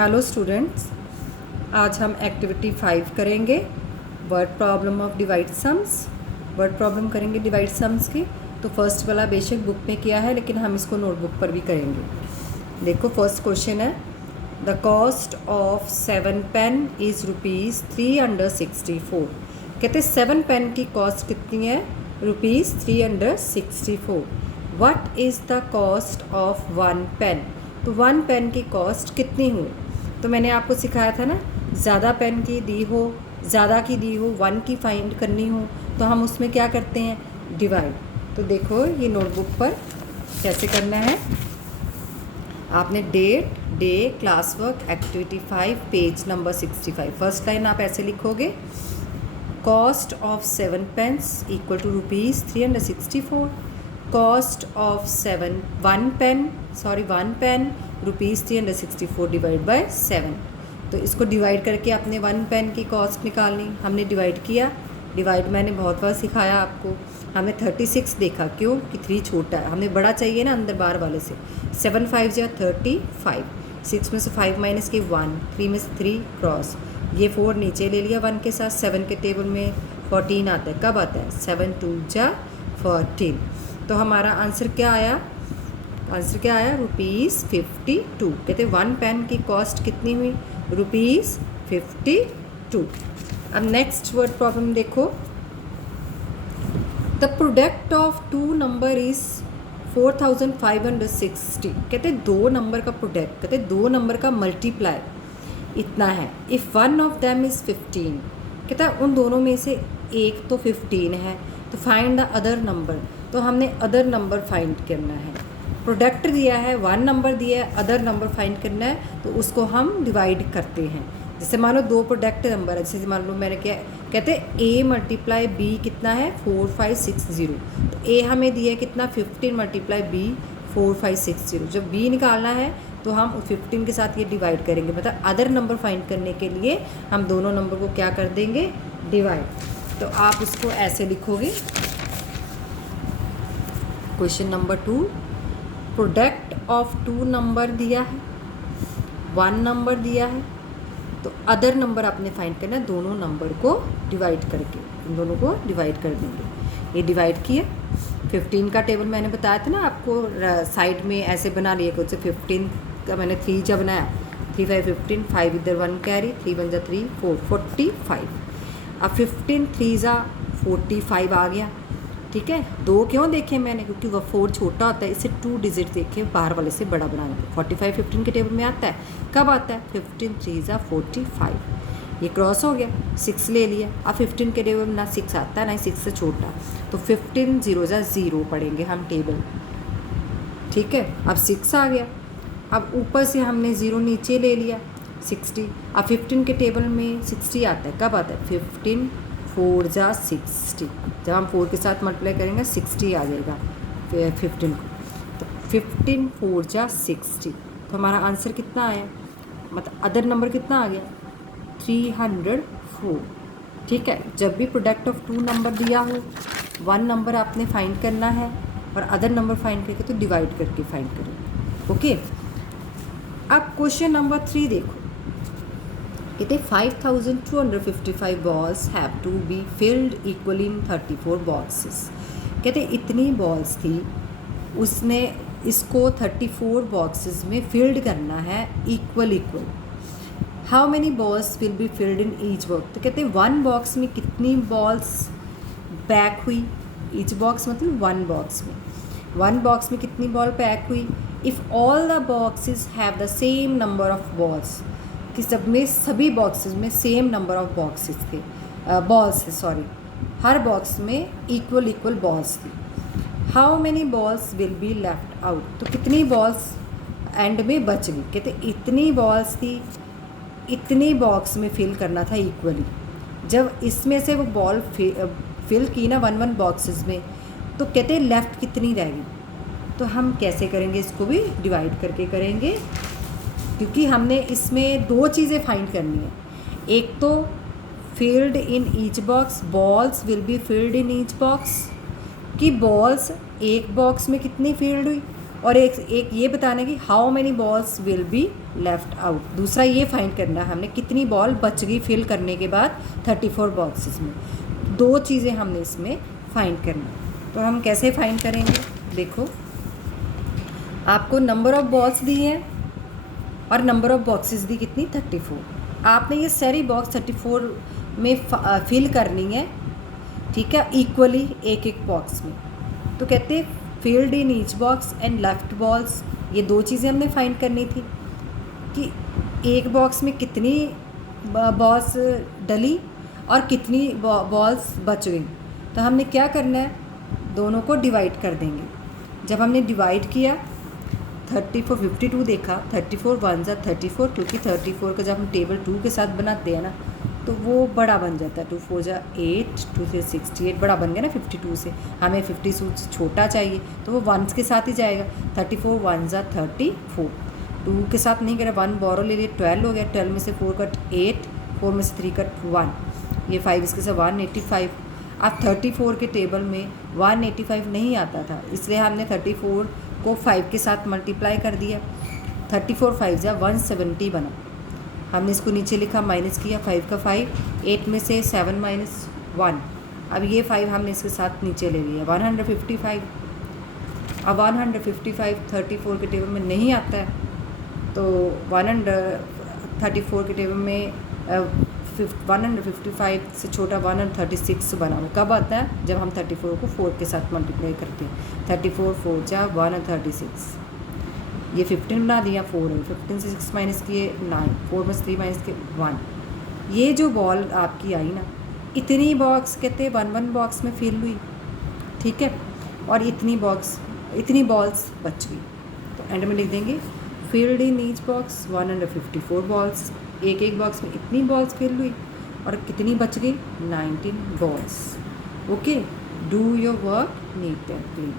Hello students, आज हम activity 5 करेंगे word problem of divide sums. Word problem करेंगे डिवाइड सम्स की। तो फर्स्ट वाला बेशक बुक में किया है, लेकिन हम इसको नोटबुक पर भी करेंगे। देखो फर्स्ट क्वेश्चन है, the cost of 7 pen is ₹364। कहते 7 पेन की कॉस्ट कितनी है? ₹364। What is the cost of 1 pen? तो 1 पेन की कॉस्ट कितनी हुई? तो मैंने आपको सिखाया था ना, ज़्यादा पेन की दी हो, ज़्यादा की दी हो, 1 की फाइंड करनी हो तो हम उसमें क्या करते हैं? डिवाइड। तो देखो ये नोटबुक पर कैसे करना है। आपने date, day, class work, activity 5, page number 65। First line आप ऐसे लिखोगे, cost of 7 pens equal to ₹364। Cost of 1 pen ₹364 divide by 7। तो इसको डिवाइड करके अपने 1 पेन की कॉस्ट निकालनी। हमने डिवाइड किया। डिवाइड मैंने बहुत बार सिखाया आपको। हमने 36 देखा, क्यों कि 3 छोटा है, हमें बड़ा चाहिए ना अंदर बार वाले से। 7 5 या 35, 6 में से 5 माइनस की 1, 3 में से 3 क्रॉस, ये 4 नीचे ले लिया 1 के साथ। 7 के टेबल में 14 आता है। कब आता है? 7 2 जा 14। तो हमारा आंसर क्या आया? ₹52। कहते 1 पेन की कॉस्ट कितनी हुई? ₹52। अब नेक्स्ट वर्ड प्रॉब्लम देखो, the product of 2 number is 4560। कहते 2 नंबर का प्रोडक्ट, कहते 2 नंबर का मल्टीप्लाई इतना है। If one of them is 15, कहता है उन दोनों में से एक तो 15 है, तो फाइंड द अदर नंबर। तो हमने अदर नंबर फाइंड करना है। प्रोडक्ट दिया है, 1 नंबर दिया है, अदर नंबर फाइंड करना है, तो उसको हम डिवाइड करते हैं। जैसे मान लो 2 प्रोडक्ट नंबर है, जैसे मान लो मैंने क्या कहते हैं, A मल्टीप्लाई B कितना है? 4560। तो A हमें दिया है कितना? 15 मल्टीप्लाई B 4560। जब B निकालना है तो हम 15 के साथ ये डिवाइड करेंगे। मतलब अदर नंबर फाइंड करने के लिए हम दोनों नंबर को क्या कर देंगे? डिवाइड। तो आप उसको ऐसे लिखोगे, question number 2, product of 2 number दिया है, 1 नंबर दिया है, तो अदर नंबर आपने फाइंड करना है। दोनों नंबर को डिवाइड करके, इन दोनों को डिवाइड कर देंगे। ये डिवाइड किया। 15 का टेबल मैंने बताया था ना आपको, साइड में ऐसे बना लिया। कुछ 15 का मैंने 3 जब बनाया, 3 5 15, 5 इधर 1 कैरी, 3 1 जा 3 4 45। अब 15 3 जा 45 आ गया। ठीक है, 2 क्यों देखे मैंने? क्योंकि वह 4 छोटा होता है, इसे 2 डिजिट देखे बाहर वाले से बड़ा बना देते। 45 15 के टेबल में आता है। कब आता है? 15 3 जा 45। ये क्रॉस हो गया, 6 ले लिया। अब 15 के टेबल में ना 6 आता है ना 6 से छोटा, तो 15 0 जा 0 पढ़ेंगे हम टेबल। ठीक है, अब 6 आ गया। अब ऊपर से हमने 0 नीचे ले लिया, 60। अब 15 के टेबल में 60 आता है। कब आता है? 15 4 जा 60। जब हम 4 के साथ मल्टीप्लाई करेंगे 60 आ जाएगा 15 को। तो 15 4 जा 60। तो हमारा आंसर कितना आया? मतलब अदर नंबर कितना आ गया? 304। ठीक है, जब भी प्रोडक्ट ऑफ 2 नंबर दिया हो, 1 नंबर आपने फाइंड करना है और अदर नंबर फाइंड करके तो डिवाइड करके फाइंड करें। ओके, अब क्वेश्चन नंबर 3 देखो। कहते 5255 balls have to be filled equally in 34 boxes। कहते इतनी बॉल्स थी, उसने इसको 34 बॉक्सेस में फिल्ड करना है equal. How many balls will be filled in each box? तो कहते 1 बॉक्स में कितनी बॉल्स पैक हुई? ईच बॉक्स मतलब 1 बॉक्स में। 1 बॉक्स में कितनी बॉल पैक हुई? If all the boxes have the same number of balls, कि सब में सभी बॉक्सेस में सेम नंबर ऑफ बॉक्सेस थे, बॉल्स थे, सॉरी, हर बॉक्स में इक्वल बॉल्स थी। How many balls will be left out? तो कितनी बॉल्स एंड में बच गई? कहते इतनी बॉल्स थी, इतनी बॉक्स में फिल करना था इक्वली। जब इसमें से वो बॉल फिल की ना 1 बॉक्सेस में, तो कहते लेफ़्ट कितनी रह गई? तो हम कैसे करेंगे? इसको भी डिवाइड करके करेंगे, क्योंकि हमने इसमें 2 चीज़ें फाइंड करनी है। एक तो filled in each box, balls will be filled in each box, कि बॉल्स एक बॉक्स में कितनी फिल्ड हुई? और एक ये बताना कि how many balls will be left out. दूसरा ये फाइंड करना है हमने कितनी बॉल बच गई फिल करने के बाद 34 बॉक्सेस में। दो चीज़ें हमने इसमें फाइंड करना। तो हम कैसे फाइंड करेंगे, देखो आपको नंबर ऑफ़ बॉल्स दी है और नंबर ऑफ़ बॉक्सेस दी कितनी 34। आपने ये सारी बॉक्स 34 में फिल करनी है, ठीक है, इक्वली एक एक बॉक्स में। तो कहते हैं field in each box and left balls. ये दो चीज़ें हमने फाइंड करनी थी कि एक बॉक्स में कितनी बॉल्स डली और कितनी बॉल्स बच गई। तो हमने क्या करना है, दोनों को डिवाइड कर देंगे। जब हमने डिवाइड किया 34 52 देखा, 34 1 जा 34, क्योंकि 34 का जब हम टेबल 2 के साथ बनाते हैं ना तो वो बड़ा बन जाता है। 2 4 जा 8, 2 से 68 बड़ा बन गया ना 52 से। हमें 52 से छोटा चाहिए तो वो 1 के साथ ही जाएगा। 34 1 जा 34, 2 के साथ नहीं करा, 1 बोरो ले लिया, 12 हो गया। 12 में से 4 कट 8, 4 में से 3 कट 1, ये 5 इसके साथ 185। अब 34 के टेबल में 185 नहीं आता था, इसलिए हमने 34 को 5 के साथ मल्टीप्लाई कर दिया। 34 5 जा 170 बना। हमने इसको नीचे लिखा, माइनस किया, 5 का 5, 8 में से 7 माइनस 1। अब ये 5 हमने इसके साथ नीचे ले लिया, 155। अब 155 34 के टेबल में नहीं आता है, तो 134 के टेबल में 155 से छोटा 136 बना हुआ कब आता है, जब हम 34 को 4 के साथ मल्टीप्लाई करते हैं। 34 4 जा 136, ये 15 बना दिया, 4 है, 15 से 6 माइनस किए 9, 4 में से 3 माइनस किए 1। ये जो बॉल आपकी आई ना, इतनी बॉक्स कहते हैं 1 बॉक्स में फिल हुई, ठीक है, और इतनी बॉल्स बच गई। तो एंड में लिख देंगे filled in each box 154 balls. एक एक बॉक्स में इतनी बॉल्स फिल हुई और कितनी बच गई 19 balls. Okay, do your work neat and clean.